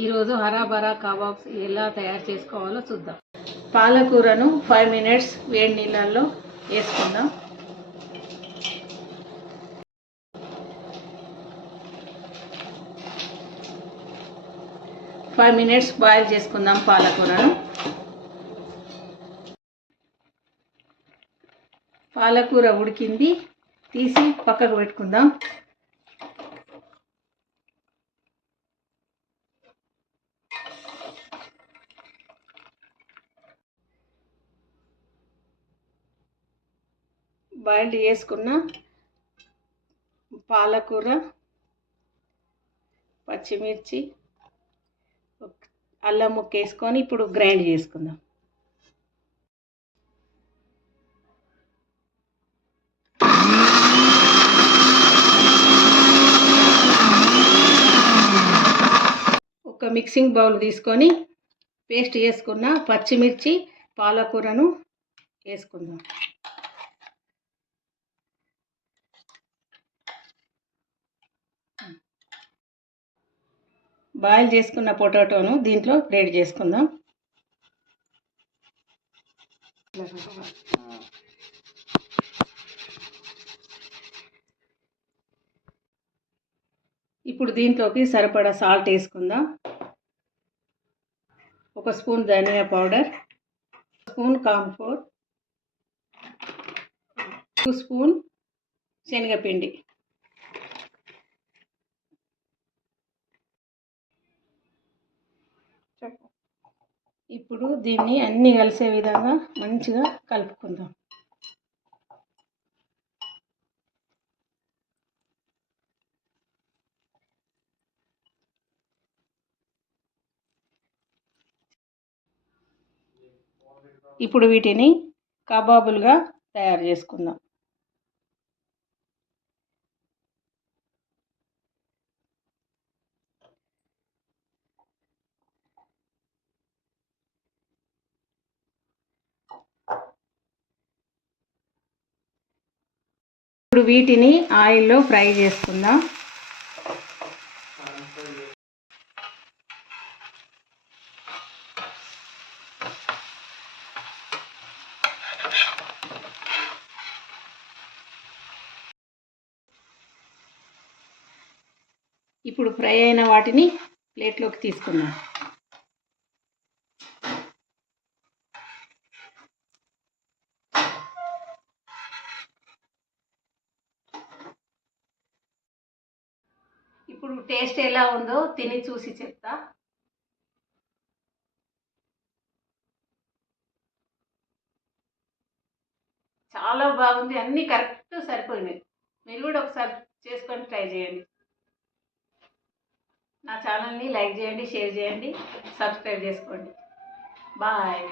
ఈరోజు హరాబరా కబాబ్స్ ఎలా తయారు చేసుకోవాలో చూద్దాం. పాలకూరను 5 minutes వేడి నీళ్ళల్లో వేసుకుందాం. ఫైవ్ మినిట్స్ బాయిల్ చేసుకుందాం పాలకూరను. పాలకూర ఉడికింది, తీసి పక్కకు పెట్టుకుందాం. బాయిల్డ్ చేసుకున్న పాలకూర, పచ్చిమిర్చి, అల్లం ముక్క వేసుకొని ఇప్పుడు గ్రైండ్ చేసుకుందాం. ఒక మిక్సింగ్ బౌల్ తీసుకొని పేస్ట్ చేసుకున్న పచ్చిమిర్చి, పాలకూరను వేసుకుందాం. బాయిల్ చేసుకున్న పొటాటోను దీంట్లో గ్రేట్ చేసుకుందాం. ఇప్పుడు దీంట్లోకి సరిపడా సాల్ట్ వేసుకుందాం. 1 స్పూన్ ధనియా పౌడర్, 1 స్పూన్ కార్న్ఫ్లోర్, 2 స్పూన్ శనగపిండి. ఇప్పుడు దీన్ని అన్నీ కలిసే విధంగా మంచిగా కలుపుకుందాం. ఇప్పుడు వీటిని కబాబులుగా తయారు చేసుకుందాం. ఇప్పుడు వీటిని ఆయిల్లో ఫ్రై చేసుకుందాం. ఇప్పుడు ఫ్రై అయిన వాటిని ప్లేట్లోకి తీసుకుందాం. ఇప్పుడు టేస్ట్ ఎలా ఉందో తిని చూసి చెప్తా. చాలా బాగుంది, అన్నీ కరెక్ట్ సరిపోయినాయి. మీరు కూడా ఒకసారి చేసుకొని ట్రై చేయండి. నా ఛానల్ని లైక్ చేయండి, షేర్ చేయండి, సబ్స్క్రైబ్ చేసుకోండి. బాయ్.